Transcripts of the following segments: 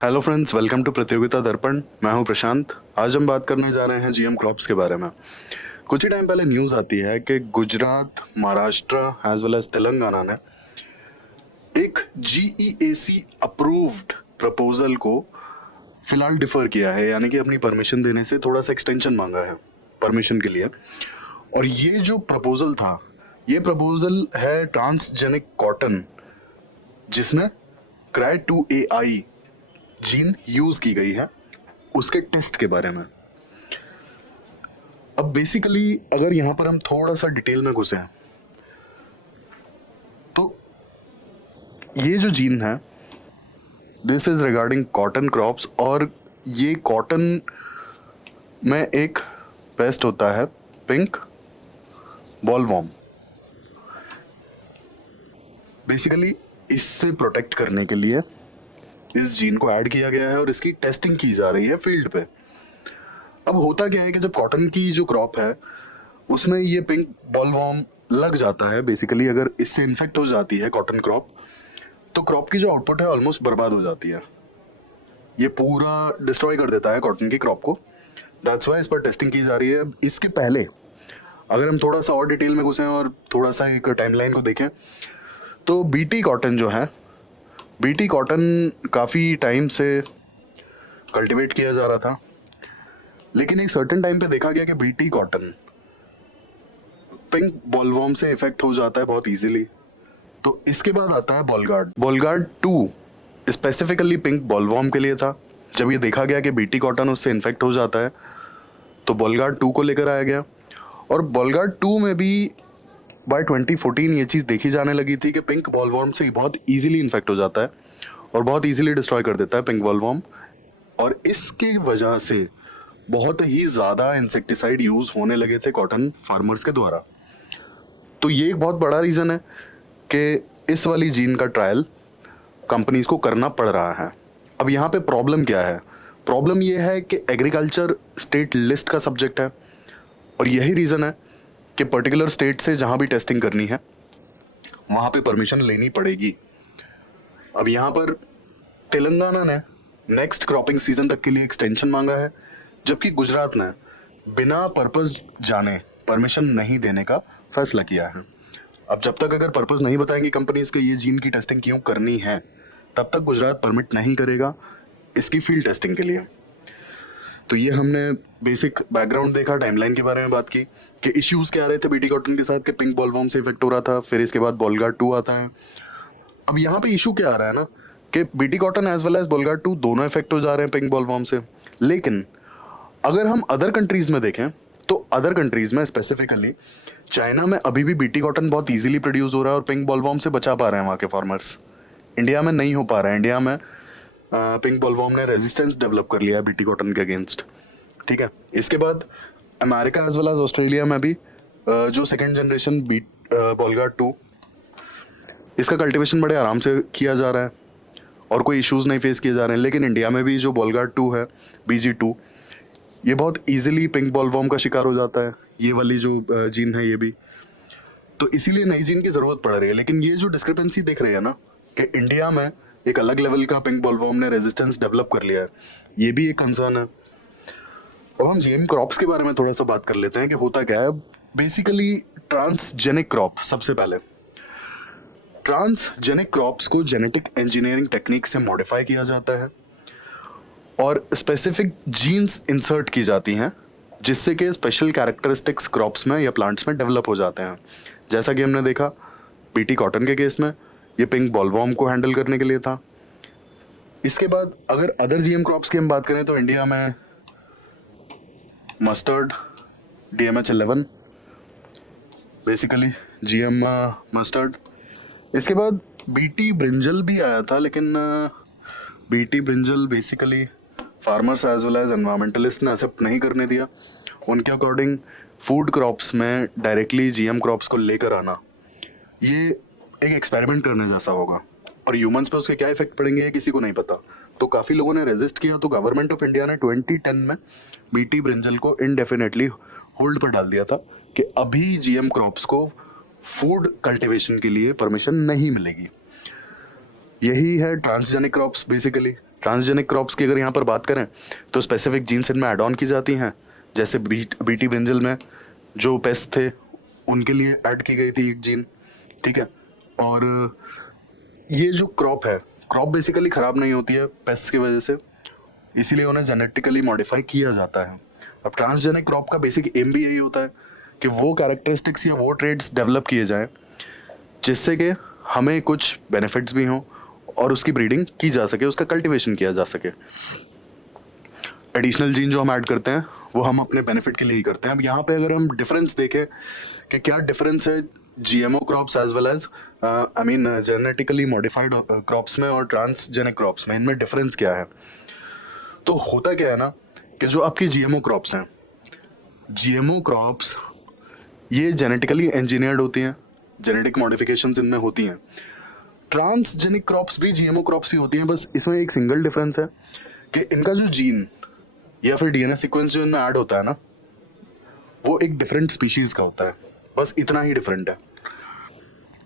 Hello friends, welcome to प्रतियोगिता दर्पण। मैं हूं प्रशांत। आज हम बात करने जा रहे हैं जीएम क्रॉप्स के बारे में। कुछ ही टाइम पहले न्यूज़ आती है कि Gujarat, Maharashtra as well as Telangana ने एक जीईएसी अप्रूव्ड प्रपोजल को फिलहाल डिफर किया है, यानी कि अपनी परमिशन देने से थोड़ा सा एक्सटेंशन मांगा है परमिशन के लिए। और ये जो प्रपोजल था, ये प्रपोजल है ट्रांसजेनिक कॉटन, जिसमें क्राई2AI जीन यूज की गई है, उसके टेस्ट के बारे में। अब बेसिकली अगर यहां पर हम थोड़ा सा डिटेल में घुसे तो ये जो जीन है, this is regarding cotton crops. और ये कॉटन में एक पेस्ट होता है पिंक बॉलवॉर्म। बेसिकली इससे प्रोटेक्ट करने के लिए इस जीन को ऐड किया गया है और इसकी टेस्टिंग की जा रही है फील्ड पे। अब होता क्या है कि जब कॉटन की जो क्रॉप है उसमें ये पिंक बॉलवॉर्म लग जाता है, बेसिकली अगर इससे इन्फेक्ट हो जाती है कॉटन क्रॉप, तो क्रॉप की जो आउटपुट है ऑलमोस्ट बर्बाद हो जाती है। ये पूरा डिस्ट्रॉय कर देता है कॉटन की क्रॉप को। दैट्स वाई इस पर टेस्टिंग की जा रही है। इसके पहले अगर हम थोड़ा सा और डिटेल में घुसें और थोड़ा सा एक टाइमलाइन को देखें तो बीटी कॉटन जो है, बीटी कॉटन काफ़ी टाइम से कल्टीवेट किया जा रहा था, लेकिन एक सर्टेन टाइम पे देखा गया कि बीटी कॉटन पिंक बॉलवॉर्म से इफेक्ट हो जाता है बहुत इजीली। तो इसके बाद आता है Bollgard. Bollgard 2 specifically pink bollworm के लिए था। जब ये देखा गया कि बीटी कॉटन उससे इन्फेक्ट हो जाता है तो बॉलगार्ड 2 को लेकर आया गया। और बॉलगार्ड 2 में भी बाय 2014 ये चीज़ देखी जाने लगी थी कि पिंक बॉलवॉर्म से बहुत इजीली इन्फेक्ट हो जाता है और बहुत इजीली डिस्ट्रॉय कर देता है पिंक बॉलवॉर्म। और इसके वजह से बहुत ही ज़्यादा इंसेक्टिसाइड यूज़ होने लगे थे कॉटन फार्मर्स के द्वारा। तो ये एक बहुत बड़ा रीज़न है कि इस वाली जीन का ट्रायल कंपनीज को करना पड़ रहा है। अब यहाँ पे प्रॉब्लम क्या है? प्रॉब्लम ये है कि एग्रीकल्चर स्टेट लिस्ट का सब्जेक्ट है और यही रीज़न है कि पर्टिकुलर स्टेट से जहाँ भी टेस्टिंग करनी है वहाँ पे परमिशन लेनी पड़ेगी। अब यहाँ पर तेलंगाना ने नेक्स्ट क्रॉपिंग सीजन तक के लिए एक्सटेंशन मांगा है, जबकि गुजरात ने बिना पर्पस जाने परमिशन नहीं देने का फैसला किया है। अब जब तक अगर पर्पस नहीं बताएंगी कंपनीज के ये जीन की टेस्टिंग क्यों करनी है, तब तक गुजरात परमिट नहीं करेगा इसकी फील्ड टेस्टिंग के लिए। तो ये हमने बेसिक बैकग्राउंड देखा, टाइमलाइन के बारे में बात की कि इश्यूज क्या आ रहे थे बीटी कॉटन के साथ कि पिंक बॉलवॉर्म से इफेक्ट हो रहा था। फिर इसके बाद बॉलगार्ड 2 आता है। अब यहाँ पे इशू क्या आ रहा है ना कि BT cotton as well as Bollgard 2 दोनों इफेक्ट हो जा रहे हैं पिंक बॉलवॉर्म से। लेकिन अगर हम अदर कंट्रीज में देखें तो अदर कंट्रीज में स्पेसिफिकली चाइना में अभी भी बीटी कॉटन बहुत इजीली प्रोड्यूस हो रहा है और पिंक बॉलवॉर्म से बचा पा रहे हैं वहाँ के फार्मर्स। इंडिया में नहीं हो पा रहा है। इंडिया में पिंक बॉलवॉर्म ने रेजिस्टेंस डेवलप कर लिया है बीटी कॉटन के अगेंस्ट। ठीक है। इसके बाद America as well as Australia में भी जो सेकेंड जनरेशन बीट बॉलगार्ड 2, इसका कल्टीवेशन बड़े आराम से किया जा रहा है और कोई इश्यूज नहीं फेस किए जा रहे हैं। लेकिन इंडिया में भी जो बॉलगार्ड 2 है, BG2, ये बहुत इजीली पिंक बॉलवॉर्म का शिकार हो जाता है। ये वाली जो जीन है ये भी, तो इसीलिए नई जीन की ज़रूरत पड़ रही है। लेकिन ये जो डिस्क्रिपेंसी दिख रही है ना कि इंडिया में एक अलग लेवल का पिंक बॉलवॉर्म ने रेजिस्टेंस डेवलप कर लिया है, ये भी एक कंसर्न है। अब हम जीएम क्रॉप्स के बारे में थोड़ा सा बात कर लेते हैं कि होता क्या है। बेसिकली ट्रांसजेनिक क्रॉप, सबसे पहले ट्रांसजेनिक क्रॉप्स को जेनेटिक इंजीनियरिंग टेक्निक से मॉडिफाई किया जाता है और स्पेसिफिक जीन्स इंसर्ट की जाती हैं, जिससे कि स्पेशल कैरेक्टरिस्टिक्स क्रॉप्स में या प्लांट्स में डेवलप हो जाते हैं। जैसा कि हमने देखा बीटी कॉटन के केस में ये पिंक बॉलवॉर्म को हैंडल करने के लिए था। इसके बाद अगर अदर जीएम क्रॉप्स की हम बात करें तो इंडिया में mustard, DMH11, basically GM mustard. इसके बाद बीटी ब्रिंजल भी आया था, लेकिन BT brinjal basically farmers as well as environmentalist ने एक्सेप्ट नहीं करने दिया। उनके अकॉर्डिंग फूड क्रॉप्स में डायरेक्टली जीएम क्रॉप्स को लेकर आना ये एक एक्सपेरिमेंट करने जैसा होगा और ह्यूमंस पे उसके क्या इफेक्ट पड़ेंगे ये किसी को नहीं पता। तो काफ़ी लोगों ने रेजिस्ट किया, तो गवर्नमेंट ऑफ इंडिया ने 2010 में बीटी ब्रिंजल को इनडेफिनेटली होल्ड पर डाल दिया था कि अभी जीएम क्रॉप्स को फूड कल्टीवेशन के लिए परमिशन नहीं मिलेगी। यही है transgenic crops basically. Transgenic crops की अगर यहाँ पर बात करें तो स्पेसिफिक जीन्स इनमें ऐड ऑन की जाती हैं, जैसे बीटी ब्रिंजल में जो पेस्ट थे उनके लिए ऐड की गई थी एक जीन, ठीक है। और ये जो क्रॉप है, क्रॉप बेसिकली ख़राब नहीं होती है पेस्ट की वजह से, इसीलिए उन्हें जेनेटिकली मॉडिफाई किया जाता है। अब ट्रांसजेनिक क्रॉप का बेसिक एम भी यही होता है कि वो कैरेक्टरिस्टिक्स या वो ट्रेड्स डेवलप किए जाएं जिससे कि हमें कुछ बेनिफिट्स भी हों और उसकी ब्रीडिंग की जा सके, उसका कल्टीवेशन किया जा सके। एडिशनल जीन जो हम ऐड करते हैं वो हम अपने बेनिफिट के लिए ही करते हैं। अब यहाँ पे अगर हम डिफरेंस देखें कि क्या डिफरेंस है GMO crops as well as I mean genetically modified crops में और ट्रांसजेनिक क्रॉप्स में, इनमें डिफरेंस क्या है, तो होता क्या है ना कि जो आपकी जीएमओ क्रॉप्स हैं, जीएमओ क्रॉप्स ये जेनेटिकली इंजीनियर्ड होती हैं, जेनेटिक मॉडिफिकेशंस इनमें होती हैं। ट्रांसजेनिक क्रॉप्स भी जीएमओ क्रॉप्स ही होती हैं, बस इसमें एक सिंगल डिफरेंस है कि इनका जो जीन या फिर डीएनए सीक्वेंस जो इनमें ऐड होता है ना, वो एक डिफरेंट स्पीशीज का होता है, बस इतना ही डिफरेंट है।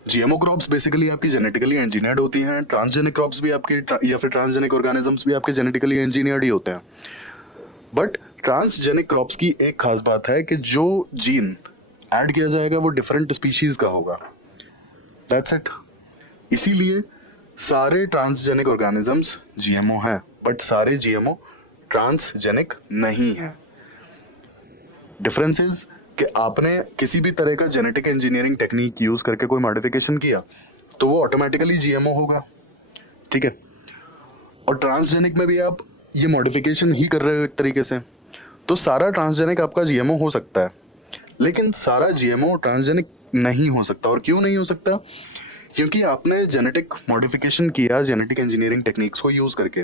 जीएमओ क्रॉप्स बेसिकली आपकी जेनेटिकली इंजीनियर्ड होती हैं, ट्रांसजेनिक क्रॉप्स भी आपके या फिर ट्रांसजेनिक ऑर्गेनिजम्स भी आपके जेनेटिकली इंजीनियर्ड ही होते हैं। बट ट्रांसजेनिक क्रॉप्स की एक खास बात है कि जो जीन ऐड किया जाएगा वो डिफरेंट स्पीशीज का होगा, दैट्स इट। इसीलिए सारे ट्रांसजेनिक ऑर्गेनिजम्स जीएमओ हैं, बट सारे जीएमओ ट्रांसजेनिक नहीं है। डिफरेंस इज कि आपने किसी भी तरह का जेनेटिक इंजीनियरिंग टेक्निक यूज करके कोई मॉडिफिकेशन किया तो वो ऑटोमेटिकली जीएमओ होगा, ठीक है। और ट्रांसजेनिक में भी आप ये मॉडिफिकेशन ही कर रहे हो एक तरीके से, तो सारा ट्रांसजेनिक आपका जीएमओ हो सकता है, लेकिन सारा जीएमओ ट्रांसजेनिक नहीं हो सकता। और क्यों नहीं हो सकता? क्योंकि आपने जेनेटिक मॉडिफिकेशन किया जेनेटिक इंजीनियरिंग टेक्निक्स को यूज़ करके,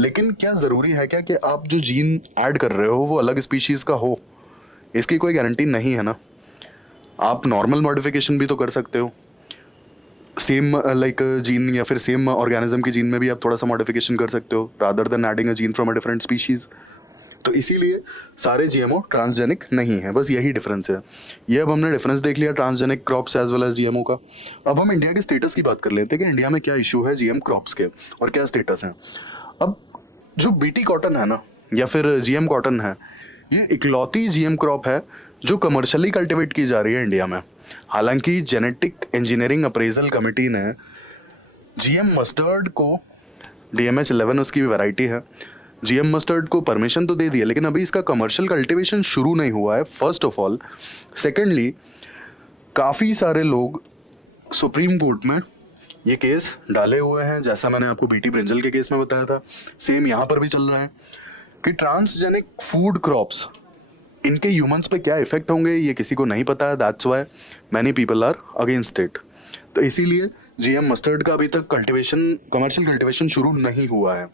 लेकिन क्या ज़रूरी है क्या कि आप जो जीन ऐड कर रहे हो वो अलग स्पीशीज़ का हो? इसकी कोई गारंटी नहीं है ना। आप नॉर्मल मॉडिफिकेशन भी तो कर सकते हो, सेम लाइक जीन या फिर सेम ऑर्गेनिज्म की जीन में भी आप थोड़ा सा मॉडिफिकेशन कर सकते हो rather than adding a gene from a different species. तो इसीलिए सारे जीएमओ ट्रांसजेनिक नहीं है, बस यही डिफरेंस है। ये अब हमने डिफरेंस देख लिया transgenic crops as well as GMO का। अब हम इंडिया के स्टेटस की बात कर लेते हैं कि इंडिया में क्या इशू है जीएम क्रॉप्स के और क्या स्टेटस है। अब जो बीटी कॉटन है ना या फिर जीएम कॉटन है, ये इकलौती जीएम क्रॉप है जो कमर्शियली कल्टिवेट की जा रही है इंडिया में। हालांकि जेनेटिक इंजीनियरिंग अप्रेजल कमेटी ने जीएम मस्टर्ड को, DMH11 उसकी वैरायटी है, जीएम मस्टर्ड को परमिशन तो दे दिया, लेकिन अभी इसका कमर्शियल कल्टीवेशन शुरू नहीं हुआ है, फर्स्ट ऑफ ऑल। सेकेंडली, काफ़ी सारे लोग सुप्रीम कोर्ट में ये केस डाले हुए हैं, जैसा मैंने आपको बीटी ब्रिंजल के केस में बताया था, सेम यहाँ पर भी चल रहा है कि ट्रांसजेनिक फूड क्रॉप्स इनके ह्यूमंस पे क्या इफेक्ट होंगे ये किसी को नहीं पता है। That's why many people are against it. तो इसीलिए जीएम मस्टर्ड का अभी तक कमर्शियल कल्टीवेशन शुरू नहीं हुआ है।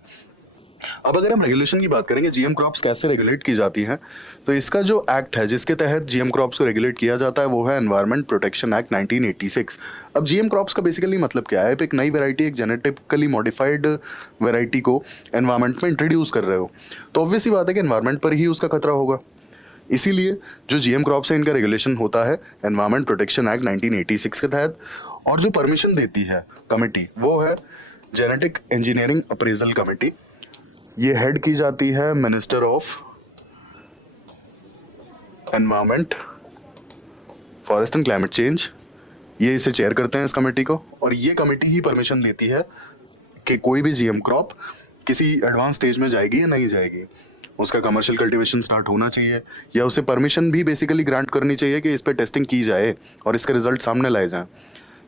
अब अगर हम रेगुलेशन की बात करेंगे जीएम क्रॉप्स कैसे रेगुलेट की जाती हैं, तो इसका जो एक्ट है जिसके तहत जीएम क्रॉप्स को रेगुलेट किया जाता है वो है एनवायरमेंट प्रोटेक्शन एक्ट 1986। अब जीएम क्रॉप्स का बेसिकली मतलब क्या है? एक नई वैरायटी, एक जेनेटिकली मॉडिफाइड वैरायटी को एनवायरमेंट में इंट्रोड्यूस कर रहे हो, तो ऑब्वियस सी बात है कि एनवायरमेंट पर ही उसका खतरा होगा। इसीलिए जो जीएम क्रॉप्स है इनका रेगुलेशन होता है एनवायरमेंट प्रोटेक्शन एक्ट 1986 के तहत। और जो परमिशन देती है कमेटी वो है जेनेटिक इंजीनियरिंग अप्रेजल कमेटी। ये हेड की जाती है minister of environment, forest and climate change. ये इसे चेयर करते हैं इस कमेटी को, और ये कमेटी ही परमिशन देती है कि कोई भी जीएम क्रॉप किसी एडवांस स्टेज में जाएगी या नहीं जाएगी, उसका कमर्शियल कल्टीवेशन स्टार्ट होना चाहिए या उसे परमिशन भी बेसिकली ग्रांट करनी चाहिए कि इस पर टेस्टिंग की जाए और इसके रिजल्ट सामने लाए जाएं।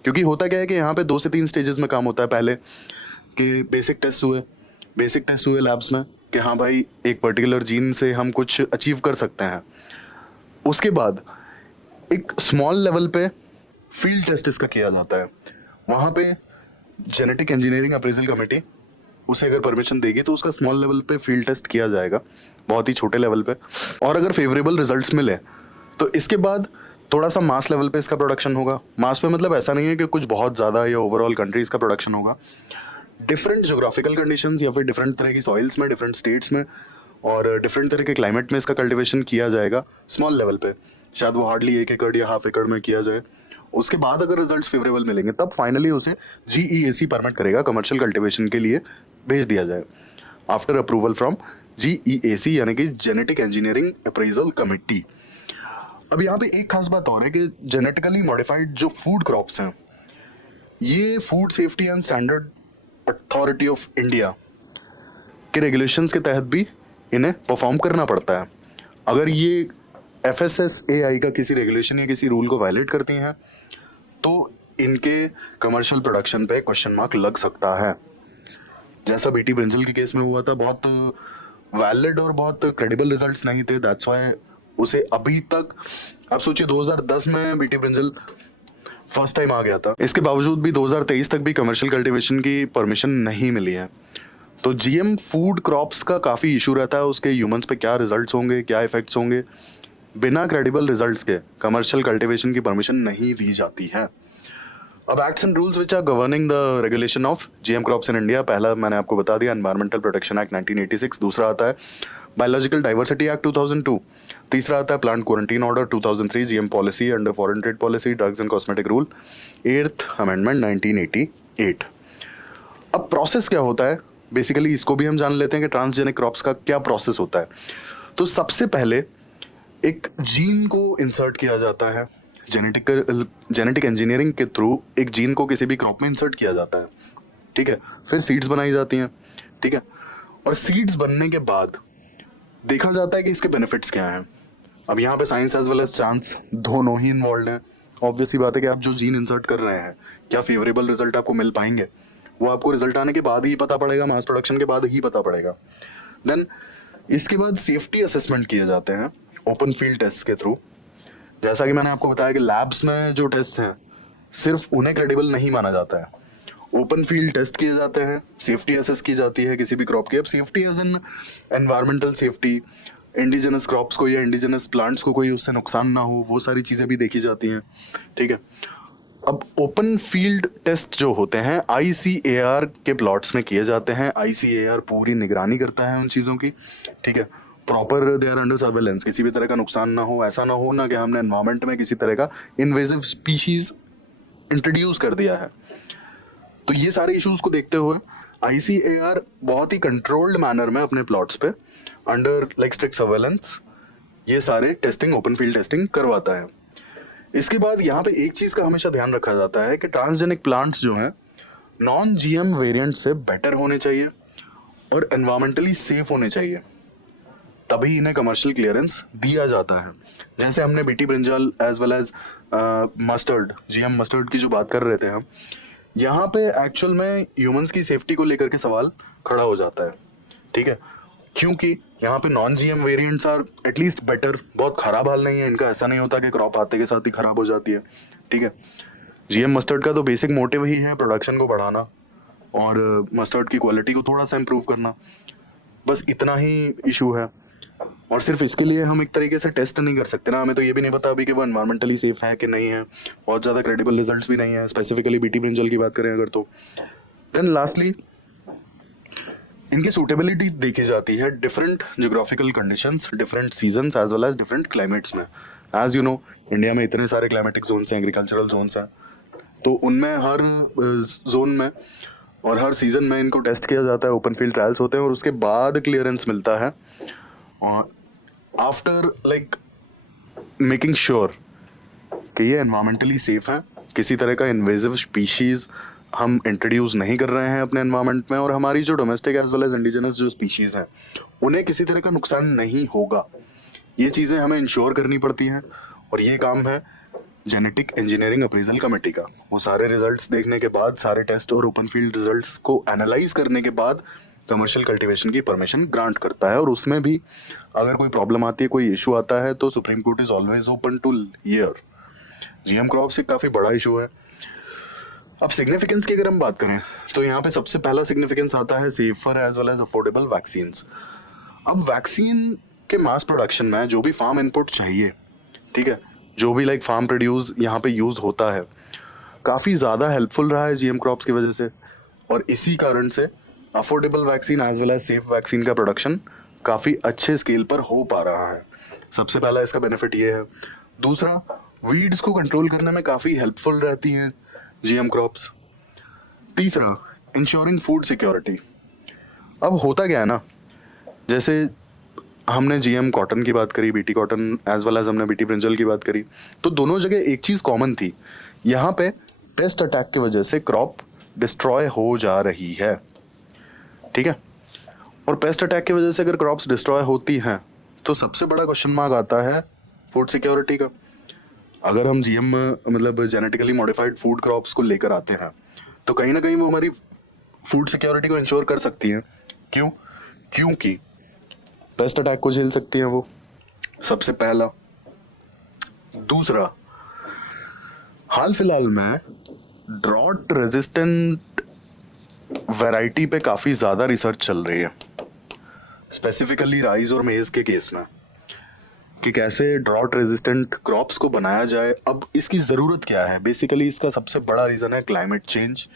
क्योंकि होता क्या है कि यहाँ पे 2 से 3 स्टेजेस में काम होता है। पहले कि बेसिक टेस्ट हुए लैब्स में कि हाँ भाई एक पर्टिकुलर जीन से हम कुछ अचीव कर सकते हैं। उसके बाद एक स्मॉल लेवल पे फील्ड टेस्ट इसका किया जाता है। वहाँ पे जेनेटिक इंजीनियरिंग अप्रेजल कमेटी उसे अगर परमिशन देगी तो उसका स्मॉल लेवल पे फील्ड टेस्ट किया जाएगा, बहुत ही छोटे लेवल पे, और अगर फेवरेबल रिजल्ट्स मिले तो इसके बाद थोड़ा सा मास लेवल पे इसका प्रोडक्शन होगा। मास पे मतलब ऐसा नहीं है कि कुछ बहुत ज़्यादा या ओवरऑल कंट्रीज का प्रोडक्शन होगा। डिफरेंट जोग्राफिकल कंडीशंस या फिर डिफरेंट तरह की सॉइल्स में, डिफरेंट स्टेट्स में और डिफरेंट तरह के क्लाइमेट में इसका कल्टीवेशन किया जाएगा स्मॉल लेवल पे। शायद वो हार्डली 1 एकड़ या ½ एकड़ में किया जाए। उसके बाद अगर रिजल्ट्स फेवरेबल मिलेंगे तब फाइनली उसे GEAC परमिट करेगा, कमर्शियल कल्टीवेशन के लिए भेज दिया जाए। आफ्टर अप्रूवल फ्रॉम GEAC यानी कि जेनेटिक इंजीनियरिंग अप्रेजल कमेटी। अब यहाँ पे एक खास बात और है कि जेनेटिकली मॉडिफाइड जो फूड क्रॉप्स हैं, ये food safety and standard authority of India के रेगुलेशंस के तहत भी इन्हें परफॉर्म करना पड़ता है। अगर ये FSSAI का किसी रेगुलेशन या किसी रूल को वायलेट करती हैं तो इनके कमर्शियल प्रोडक्शन पे क्वेश्चन मार्क लग सकता है। जैसा बीटी ब्रिंजल के केस में हुआ था, बहुत वैलिड और बहुत क्रेडिबल रिजल्ट्स नहीं थे, दैट्स व्हाई उसे अभी तक, आप सोचिए 2010 में बीटी ब्रिंजल फर्स्ट टाइम आ गया था, इसके बावजूद भी 2023 तक भी कमर्शियल कल्टीवेशन की परमिशन नहीं मिली है। तो GM फूड क्रॉप्स का काफ़ी इशू रहता है, उसके ह्यूमंस पे क्या रिजल्ट्स होंगे, क्या इफेक्ट्स होंगे, बिना क्रेडिबल रिजल्ट्स के कमर्शियल कल्टीवेशन की परमिशन नहीं दी जाती है। अब acts and rules which are governing the regulation of GM crops in India, पहला मैंने आपको बता दिया एनवायरमेंटल प्रोटेक्शन एक्ट 1986, दूसरा आता है बायोलॉजिकल डाइवर्सिटी एक्ट 2002, तीसरा आता है plant quarantine order 2003, GM policy under foreign trade policy, drugs and cosmetic rule, 8th amendment 1988। अब प्रोसेस क्या होता है, बेसिकली इसको भी हम जान लेते हैं कि ट्रांसजेनिक क्रॉप्स का क्या प्रोसेस होता है। तो सबसे पहले एक जीन को इंसर्ट किया जाता है, जेनेटिक इंजीनियरिंग के थ्रू एक जीन को किसी भी क्रॉप में इंसर्ट किया जाता है, ठीक है। फिर सीड्स बनाई जाती हैं, ठीक है। और सीड्स बनने के बाद देखा जाता है कि इसके बेनिफिट्स क्या हैं। अब यहाँ पे science as well as chance दोनों ही इन्वॉल्व हैं। ऑब्वियस ही बात है कि आप जो जीन इंसर्ट कर रहे हैं, क्या फेवरेबल रिजल्ट आपको मिल पाएंगे, वो आपको रिजल्ट आने के बाद ही पता पड़ेगा, मास प्रोडक्शन के बाद ही पता पड़ेगा। देन इसके बाद सेफ्टी असेसमेंट किए जाते हैं ओपन फील्ड टेस्ट के थ्रू। जैसा कि मैंने आपको बताया कि लैब्स में जो टेस्ट हैं सिर्फ उन्हें क्रेडिबल नहीं माना जाता है, ओपन फील्ड टेस्ट किए जाते हैं, सेफ्टी असेस की जाती है किसी भी क्रॉप की। अब safety as an environmental safety, indigenous crops को या इंडिजिनस प्लांट्स को कोई उससे नुकसान ना हो, वो सारी चीज़ें भी देखी जाती हैं, ठीक है। अब ओपन फील्ड टेस्ट जो होते हैं ICAR के प्लॉट्स में किए जाते हैं। ICAR पूरी निगरानी करता है उन चीज़ों की, ठीक है। Proper they are under surveillance, किसी भी तरह का नुकसान ना हो, ऐसा ना हो ना कि हमने एनवायरमेंट में किसी तरह का इन्वेजिव स्पीशीज इंट्रोड्यूस कर दिया है। तो ये सारे इश्यूज को देखते हुए ICAR बहुत ही कंट्रोल्ड मैनर में अपने प्लॉट्स पे अंडर लाइक स्ट्रिक्ट सर्वेलेंस ये सारे टेस्टिंग, ओपन फील्ड टेस्टिंग करवाता है। इसके बाद यहाँ पे एक चीज का हमेशा ध्यान रखा जाता है कि ट्रांसजेनिक प्लांट्स जो हैं नॉन GM वेरिएंट से बेटर होने चाहिए और एनवायरमेंटली सेफ होने चाहिए, तभी इन्हें कमर्शियल क्लियरेंस दिया जाता है। जैसे हमने BT brinjal as well as mustard, GM mustard की जो बात कर रहे थे हम, यहाँ पे एक्चुअल में ह्यूमंस की सेफ्टी को लेकर के सवाल खड़ा हो जाता है, ठीक है। क्योंकि यहाँ पे non GM variants are at least better, बहुत खराब हाल नहीं है इनका, ऐसा नहीं होता कि क्रॉप आते के साथ ही खराब हो जाती है, ठीक है। GM मस्टर्ड का तो बेसिक मोटिव ही है प्रोडक्शन को बढ़ाना और मस्टर्ड की क्वालिटी को थोड़ा सा इम्प्रूव करना, बस इतना ही इशू है। और सिर्फ इसके लिए हम एक तरीके से टेस्ट नहीं कर सकते ना, हमें तो ये भी नहीं पता अभी कि वो एनवायरमेंटली सेफ है कि नहीं है, बहुत ज़्यादा क्रेडिबल रिजल्ट्स भी नहीं है, स्पेसिफिकली बीटी ब्रिंजल की बात करें अगर तो। देन लास्टली इनकी सूटेबिलिटी देखी जाती है different geographical conditions, different seasons as well as different climates में। एज यू नो इंडिया में इतने सारे क्लाइमेटिक जोन्स हैं, एग्रीकल्चरल जोन्स हैं, तो उनमें हर जोन में और हर सीजन में इनको टेस्ट किया जाता है, ओपन फील्ड ट्रायल्स होते हैं और उसके बाद क्लियरेंस मिलता है। और आफ्टर लाइक मेकिंग श्योर कि ये एनवायरमेंटली सेफ है, किसी तरह का इन्वेजिव स्पीशीज़ हम इंट्रोड्यूस नहीं कर रहे हैं अपने एनवायरनमेंट में, और हमारी जो domestic as well as indigenous जो स्पीशीज़ हैं उन्हें किसी तरह का नुकसान नहीं होगा, ये चीज़ें हमें इंश्योर करनी पड़ती हैं। और ये काम है जेनेटिक इंजीनियरिंग अप्रेजल कमेटी का। वो सारे रिजल्ट्स देखने के बाद, सारे टेस्ट और ओपन फील्ड रिजल्ट्स को एनालाइज करने के बाद कमर्शियल कल्टीवेशन की परमिशन ग्रांट करता है। और उसमें भी अगर कोई प्रॉब्लम आती है, कोई इशू आता है, तो supreme court is always open to hear. GM crop से काफ़ी बड़ा इशू है। अब सिग्निफिकेंस की अगर हम बात करें तो यहाँ पे सबसे पहला सिग्निफिकेंस आता है safer as well as affordable vaccines. अब वैक्सीन के मास प्रोडक्शन में जो भी फार्म इनपुट चाहिए, ठीक है, जो भी लाइक फार्म प्रोड्यूस यहाँ पे यूज होता है, काफ़ी ज़्यादा हेल्पफुल रहा है GM क्रॉप्स की वजह से। और इसी कारण से affordable vaccine as well as safe vaccine का प्रोडक्शन काफ़ी अच्छे स्केल पर हो पा रहा है। सबसे पहला इसका बेनिफिट ये है। दूसरा, वीड्स को कंट्रोल करने में काफ़ी हेल्पफुल रहती हैं GM क्रॉप्स। तीसरा, इंश्योरिंग फूड सिक्योरिटी। अब होता क्या है ना, जैसे हमने जीएम कॉटन की बात करी, BT cotton as well as हमने बीटी ब्रिंजल की बात करी, तो दोनों जगह एक चीज़ कॉमन थी, यहाँ पे पेस्ट अटैक की वजह से क्रॉप डिस्ट्रॉय हो जा रही है, ठीक है। और पेस्ट अटैक की वजह से अगर क्रॉप्स डिस्ट्रॉय होती हैं तो सबसे बड़ा क्वेश्चन मार्क आता है फूड सिक्योरिटी का। अगर हम जीएम मतलब जेनेटिकली मॉडिफाइड फूड क्रॉप्स को लेकर आते हैं तो कहीं ना कहीं वो हमारी फूड सिक्योरिटी को इंश्योर कर सकती हैं। क्यों? क्योंकि पेस्ट अटैक को झेल सकती हैं वो, सबसे पहला। दूसरा, हाल फिलहाल में ड्रॉट रेजिस्टेंट वैरायटी पे काफ़ी ज़्यादा रिसर्च चल रही है, स्पेसिफिकली राइस और मेज के केस में, कि कैसे ड्रॉट रेजिस्टेंट क्रॉप्स को बनाया जाए। अब इसकी ज़रूरत क्या है? बेसिकली इसका सबसे बड़ा रीज़न है climate change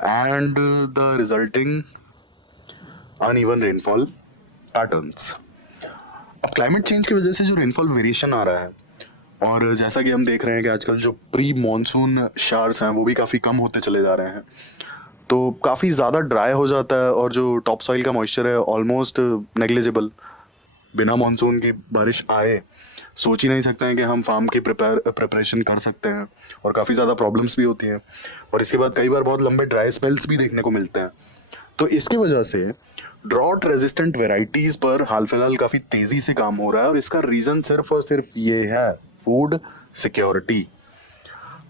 and the resulting uneven rainfall patterns. अब क्लाइमेट चेंज की वजह से जो रेनफॉल वेरिएशन आ रहा है, और जैसा कि हम देख रहे हैं कि आजकल जो प्री मॉनसून शावर्स हैं वो भी काफ़ी कम होते चले जा रहे हैं, तो काफ़ी ज़्यादा ड्राई हो जाता है और जो टॉप सॉइल का मॉइस्चर है ऑलमोस्ट नेग्लिजिबल। बिना मॉनसून की बारिश आए सोच ही नहीं सकते हैं कि हम फार्म की प्रिपरेशन कर सकते हैं, और काफ़ी ज़्यादा प्रॉब्लम्स भी होती हैं। और इसके बाद कई बार बहुत लंबे ड्राई स्पेल्स भी देखने को मिलते हैं। तो इसकी वजह से ड्रॉट रेजिस्टेंट वेराइटीज़ पर हाल फिलहाल काफ़ी तेज़ी से काम हो रहा है, और इसका रीज़न सिर्फ और सिर्फ ये है, फूड सिक्योरिटी।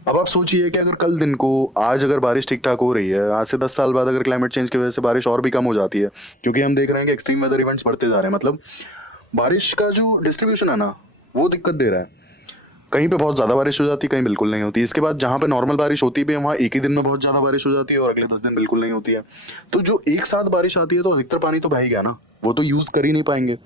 अब आप सोचिए कि अगर कल दिन को आज अगर बारिश ठीक ठाक हो रही है, आज से 10 साल बाद अगर क्लाइमेट चेंज की वजह से बारिश और भी कम हो जाती है, क्योंकि हम देख रहे हैं कि एक्सट्रीम वेदर इवेंट्स बढ़ते जा रहे हैं, मतलब बारिश का जो डिस्ट्रीब्यूशन है ना वो दिक्कत दे रहा है। कहीं पे बहुत ज़्यादा बारिश हो जाती है, कहीं बिल्कुल नहीं होती। इसके बाद जहाँ पे नॉर्मल बारिश होती भी है वहाँ एक ही दिन में बहुत ज़्यादा बारिश हो जाती है और अगले 10 दिन बिल्कुल नहीं होती है। तो जो एक साथ बारिश आती है तो अधिकतर पानी तो बह ही गया ना, वो तो यूज़ कर ही नहीं पाएंगे।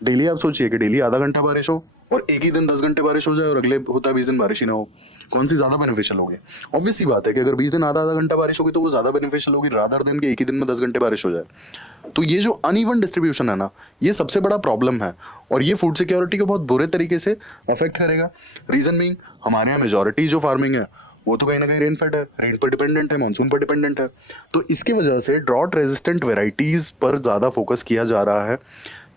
डेली आप सोचिए कि डेली आधा घंटा बारिश हो और एक ही दिन 10 घंटे बारिश हो जाए और अगले होता 20 दिन बारिश ही ना हो, कौन सी ज़्यादा बेनिफिशियल होगी? ऑब्वियस सी बात है कि अगर 20 दिन आधा आधा घंटा बारिश होगी तो वो ज़्यादा बेनिफिशियल होगी रादर देन कि एक ही दिन में 10 घंटे बारिश हो जाए। तो ये जो अनइवन डिस्ट्रीब्यूशन है ना, ये सबसे बड़ा प्रॉब्लम है, और ये फूड सिक्योरिटी को बहुत बुरे तरीके से अफेक्ट करेगा। रीज़न मीन, हमारे यहाँ मेजॉरिटी जो फार्मिंग है वो तो कहीं ना कहीं रेन फेड है, रेन पर डिपेंडेंट है, मानसून पर डिपेंडेंट है। तो इसकी वजह से ड्रॉट रेजिस्टेंट वेराइटीज़ पर ज़्यादा फोकस किया जा रहा है,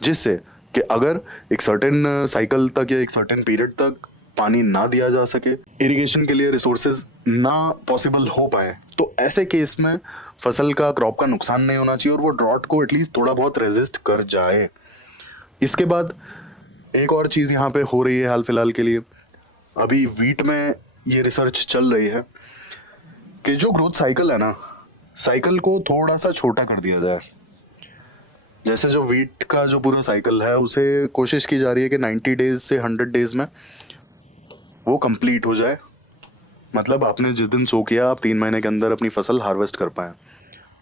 जिससे कि अगर एक सर्टेन साइकिल तक या एक सर्टेन पीरियड तक पानी ना दिया जा सके, इरिगेशन के लिए रिसोर्सेज ना पॉसिबल हो पाए, तो ऐसे केस में फसल का, क्रॉप का नुकसान नहीं होना चाहिए और वो ड्रॉट को एटलीस्ट थोड़ा बहुत रेजिस्ट कर जाए। इसके बाद एक और चीज़ यहाँ पे हो रही है हाल फिलहाल के लिए, अभी वीट में ये रिसर्च चल रही है कि जो ग्रोथ साइकिल है ना, साइकिल को थोड़ा सा छोटा कर दिया जाए। जैसे जो वीट का जो पूरा साइकिल है उसे कोशिश की जा रही है कि 90 डेज से 100 डेज में वो कंप्लीट हो जाए। मतलब आपने जिस दिन सो किया, आप 3 महीने के अंदर अपनी फसल हार्वेस्ट कर पाएँ।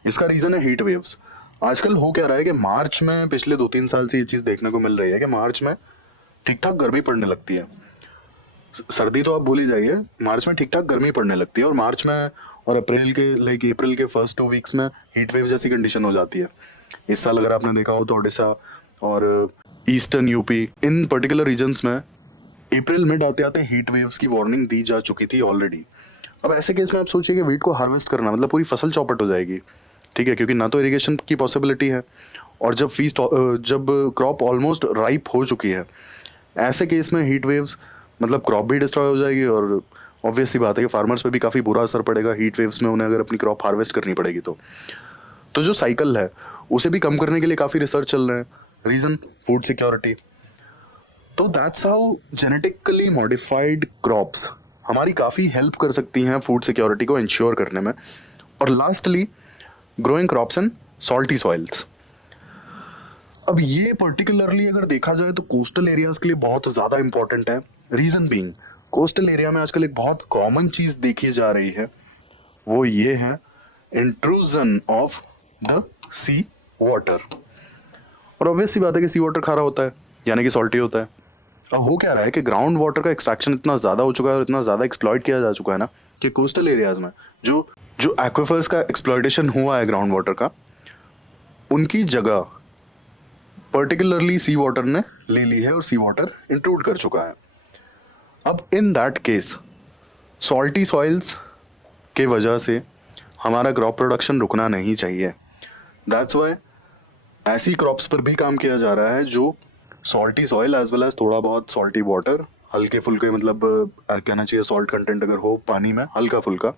इसका रीज़न है हीट वेव्स। आजकल हो क्या रहा है कि मार्च में, पिछले 2-3 साल से ये चीज़ देखने को मिल रही है कि मार्च में ठीक ठाक गर्मी पड़ने लगती है। सर्दी तो आप भूल ही जाइए, मार्च में ठीक ठाक गर्मी पड़ने लगती है, और मार्च में और अप्रैल के फर्स्ट 2 वीक्स में हीट वेव जैसी कंडीशन हो जाती है। इस साल अगर आपने देखा हो तो ओडिशा और ईस्टर्न यूपी, इन पर्टिकुलर रीजन्स में अप्रैल मिड आते आते हीट वेव्स की वार्निंग दी जा चुकी थी ऑलरेडी। अब ऐसे केस में आप सोचिए कि वीट को हार्वेस्ट करना मतलब पूरी फसल चौपट हो जाएगी, ठीक है, क्योंकि ना तो इरिगेशन की पॉसिबिलिटी है, और जब क्रॉप ऑलमोस्ट राइप हो चुकी है, ऐसे केस में हीट वेव्स मतलब क्रॉप भी डिस्ट्रॉय हो जाएगी, और ऑब्वियस सी बात है कि फार्मर्स पे भी काफ़ी बुरा असर पड़ेगा हीट वेव्स में, उन्हें अगर अपनी क्रॉप हार्वेस्ट करनी पड़ेगी तो जो साइकिल है उसे भी कम करने के लिए काफ़ी रिसर्च चल रहे हैं। Reason, food security. तो that's how genetically modified crops हमारी काफ़ी हेल्प कर सकती हैं फूड सिक्योरिटी को इंश्योर करने में। और लास्टली, ग्रोइंग क्रॉप्स इन सॉल्टी सॉइल्स। अब ये पर्टिकुलरली अगर देखा जाए तो कोस्टल एरियाज के लिए बहुत ज़्यादा इंपॉर्टेंट है। रीज़न बीइंग, कोस्टल एरिया में आजकल एक बहुत कॉमन चीज़ देखी जा रही है, वो ये है intrusion of the sea water. और ऑब्वियस सी बात है कि सी वाटर खारा होता है, यानी कि सॉल्टी होता है। अब हो क्या रहा है कि ग्राउंड वाटर का एक्सट्रैक्शन इतना ज़्यादा हो चुका है और इतना ज़्यादा एक्सप्लॉइट किया जा चुका है ना, कि कोस्टल एरियाज में जो जो एक्विफर्स का एक्सप्लॉइटेशन हुआ है ग्राउंड वाटर का, उनकी जगह पर्टिकुलरली सी वाटर ने ले ली है और सी वाटर इंट्रूड कर चुका है। अब in that case salty soils के वजह से हमारा क्रॉप प्रोडक्शन रुकना नहीं चाहिए। दैट्स वाई ऐसी क्रॉप्स पर भी काम किया जा रहा है जो salty soil as well as थोड़ा बहुत सॉल्टी वाटर, हल्के फुल्के मतलब कहना चाहिए सॉल्ट कंटेंट अगर हो पानी में हल्का फुल्का,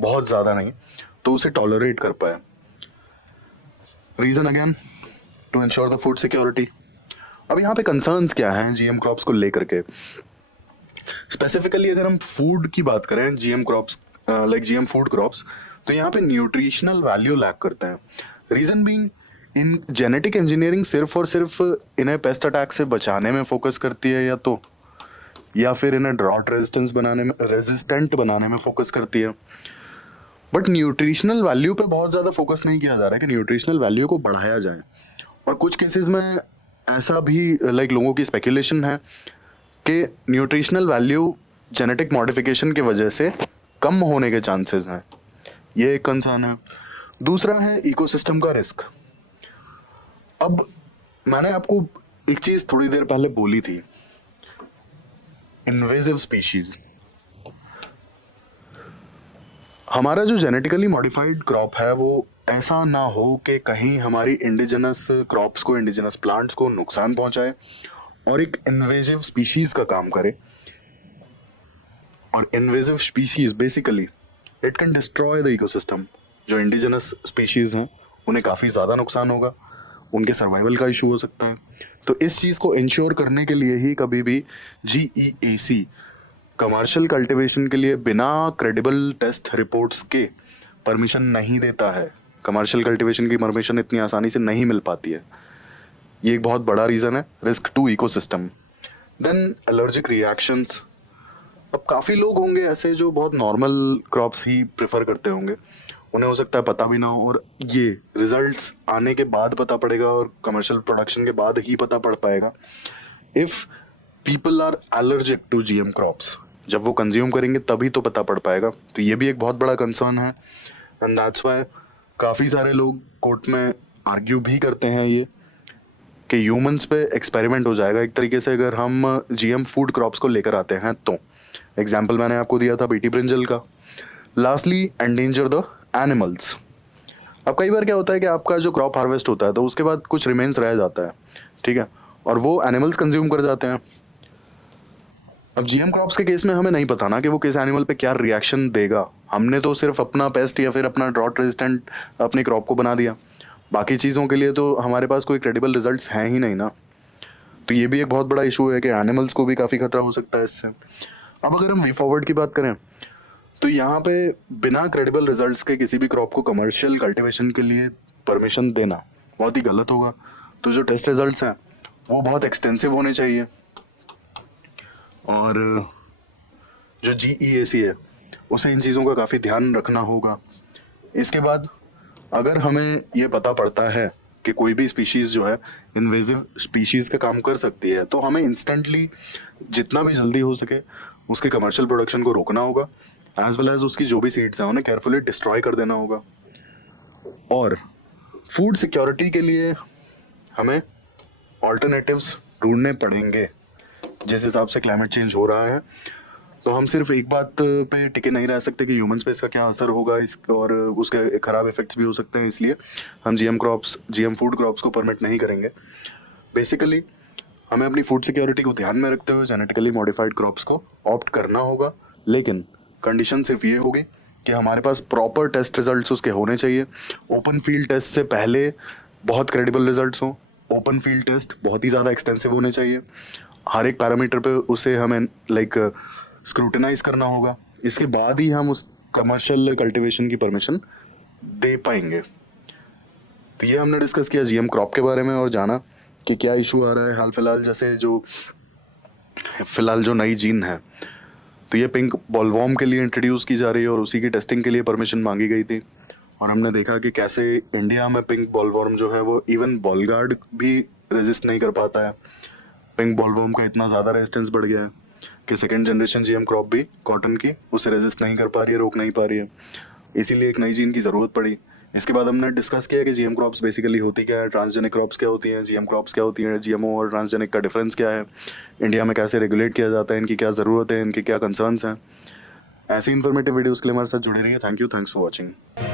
बहुत ज़्यादा नहीं, तो उसे टॉलरेट कर पाए। Reason again to ensure the food security. अब यहाँ पे कंसर्न्स क्या हैं जीएम क्रॉप्स को लेकर के? स्पेसिफिकली अगर हम फूड की बात करें, GM crops like GM food crops, तो यहाँ पे न्यूट्रिशनल वैल्यू लैक करते हैं। Reason being in genetic engineering सिर्फ और सिर्फ इन्हें पेस्ट अटैक से बचाने में फोकस करती है या फिर इन्हें ड्रॉट रेजिस्टेंट बनाने में फोकस करती है। बट न्यूट्रिशनल वैल्यू पे बहुत ज़्यादा फोकस नहीं किया जा रहा है कि न्यूट्रिशनल वैल्यू को बढ़ाया जाए। और कुछ केसेस में ऐसा भी लाइक लोगों की स्पेकुलेशन है कि न्यूट्रिशनल वैल्यू जेनेटिक मॉडिफिकेशन की वजह से कम होने के चांसेस हैं। ये एक कंसर्न है। दूसरा है इकोसिस्टम का रिस्क। अब मैंने आपको एक चीज़ थोड़ी देर पहले बोली थी, इन्वेजिव स्पीशीज। हमारा जो जेनेटिकली मॉडिफाइड क्रॉप है वो ऐसा ना हो कि कहीं हमारी इंडिजिनस क्रॉप्स को, इंडिजिनस प्लांट्स को नुकसान पहुंचाए और एक इन्वेजिव स्पीशीज का काम करे। और invasive species basically it can destroy the ecosystem. जो इंडिजिनस स्पीशीज हैं उन्हें काफ़ी ज़्यादा नुकसान होगा, उनके सर्वाइवल का इशू हो सकता है। तो इस चीज़ को इंश्योर करने के लिए ही कभी भी GEAC कमर्शियल कल्टीवेशन के लिए बिना क्रेडिबल टेस्ट रिपोर्ट्स के परमिशन नहीं देता है। कमर्शियल कल्टीवेशन की परमिशन इतनी आसानी से नहीं मिल पाती है। ये एक बहुत बड़ा रीज़न है, risk to ecosystem. Then allergic reactions. अब काफ़ी लोग होंगे ऐसे जो बहुत नॉर्मल क्रॉप्स ही प्रेफर करते होंगे, उन्हें हो सकता है पता भी ना हो, और ये रिजल्ट्स आने के बाद पता पड़ेगा और कमर्शियल प्रोडक्शन के बाद ही पता पड़ पाएगा। If people are allergic to GM crops, जब वो कंज्यूम करेंगे तभी तो पता पड़ पाएगा। तो ये भी एक बहुत बड़ा कंसर्न है। एंड दैट्स वाई काफ़ी सारे लोग कोर्ट में आर्ग्यू भी करते हैं ये कि ह्यूमंस पे एक्सपेरिमेंट हो जाएगा एक तरीके से अगर हम GM फूड क्रॉप्स को लेकर आते हैं तो। एग्जाम्पल मैंने आपको दिया था बीटी ब्रिंजल का। Lastly endanger the animals. अब कई बार क्या होता है कि आपका जो क्रॉप हार्वेस्ट होता है तो उसके बाद कुछ रिमेन्स रह जाता है, ठीक है, और वो एनिमल्स कंज्यूम कर जाते हैं। अब GM क्रॉप्स के केस में हमें नहीं पता ना कि वो किस एनिमल पे क्या रिएक्शन देगा। हमने तो सिर्फ अपना पेस्ट या फिर अपना ड्रॉट रेजिस्टेंट अपनी क्रॉप को बना दिया, बाकी चीज़ों के लिए तो हमारे पास कोई क्रेडिबल रिजल्ट्स हैं ही नहीं ना। तो ये भी एक बहुत बड़ा इशू है कि एनिमल्स को भी काफ़ी खतरा हो सकता है इससे। अब अगर हम वे फॉरवर्ड की बात करें तो यहाँ पे बिना क्रेडिबल रिजल्ट्स के किसी भी क्रॉप को कमर्शियल कल्टीवेशन के लिए परमिशन देना बहुत ही गलत होगा। तो जो टेस्ट रिजल्ट्स हैं वो बहुत एक्सटेंसिव होने चाहिए, और जो GEAC है उसे इन चीज़ों का काफ़ी ध्यान रखना होगा। इसके बाद अगर हमें ये पता पड़ता है कि कोई भी स्पीशीज़ जो है इन्वेजिव स्पीशीज़ का काम कर सकती है तो हमें इंस्टेंटली जितना भी जल्दी हो सके उसके कमर्शियल प्रोडक्शन को रोकना होगा, एज वेल एज उसकी जो भी सीड्स हैं उन्हें केयरफुली डिस्ट्रॉय कर देना होगा। और फूड सिक्योरिटी के लिए हमें ऑल्टरनेटिव्स ढूंढने पड़ेंगे। जिस हिसाब से क्लाइमेट चेंज हो रहा है तो हम सिर्फ एक बात पे टिके नहीं रह सकते कि ह्यूमंस पे इसका क्या असर होगा, और उसके ख़राब इफेक्ट्स भी हो सकते हैं। इसलिए हम GM फूड क्रॉप्स को परमिट नहीं करेंगे। बेसिकली हमें अपनी फूड सिक्योरिटी को ध्यान में रखते हुए जेनेटिकली मॉडिफाइड क्रॉप्स को ऑप्ट करना होगा, लेकिन कंडीशन सिर्फ ये होगी कि हमारे पास प्रॉपर टेस्ट रिजल्ट्स उसके होने चाहिए। ओपन फील्ड टेस्ट से पहले बहुत क्रेडिबल रिजल्ट्स हों। ओपन फील्ड टेस्ट बहुत ही ज़्यादा एक्सटेंसिव होने चाहिए। हर एक पैरामीटर पे उसे हमें स्क्रूटिनाइज करना होगा। इसके बाद ही हम उस कमर्शियल कल्टीवेशन की परमिशन दे पाएंगे। तो ये हमने डिस्कस किया GM क्रॉप के बारे में और जाना कि क्या इशू आ रहा है हाल फिलहाल। जैसे फिलहाल जो नई जीन है तो ये पिंक बॉलवॉर्म के लिए इंट्रोड्यूस की जा रही है और उसी की टेस्टिंग के लिए परमिशन मांगी गई थी। और हमने देखा कि कैसे इंडिया में पिंक बॉलवॉर्म जो है वो इवन बॉलगार्ड भी रेजिस्ट नहीं कर पाता है। पिंक बॉलवॉर्म का इतना ज़्यादा रेजिस्टेंस बढ़ गया है कि सेकेंड जनरेशन GM क्रॉप भी कॉटन की उसे रेजिस्ट नहीं कर पा रही है, रोक नहीं पा रही है। इसीलिए एक नई जीन की ज़रूरत पड़ी। इसके बाद हमने डिस्कस किया कि GM क्रॉप्स बेसिकली होती क्या है, ट्रांसजेनिक क्रॉप्स क्या होती हैं, GM क्रॉप्स क्या होती हैं, GMO और ट्रांसजेनिक का डिफरेंस क्या है, इंडिया में कैसे रेगुलेट किया जाता है, इनकी क्या ज़रूरत है, इनके क्या कंसर्न्स हैं। ऐसी इन्फॉर्मेटिव वीडियोज़ के लिए हमारे साथ जुड़े रहिए। Thank you, thanks for watching.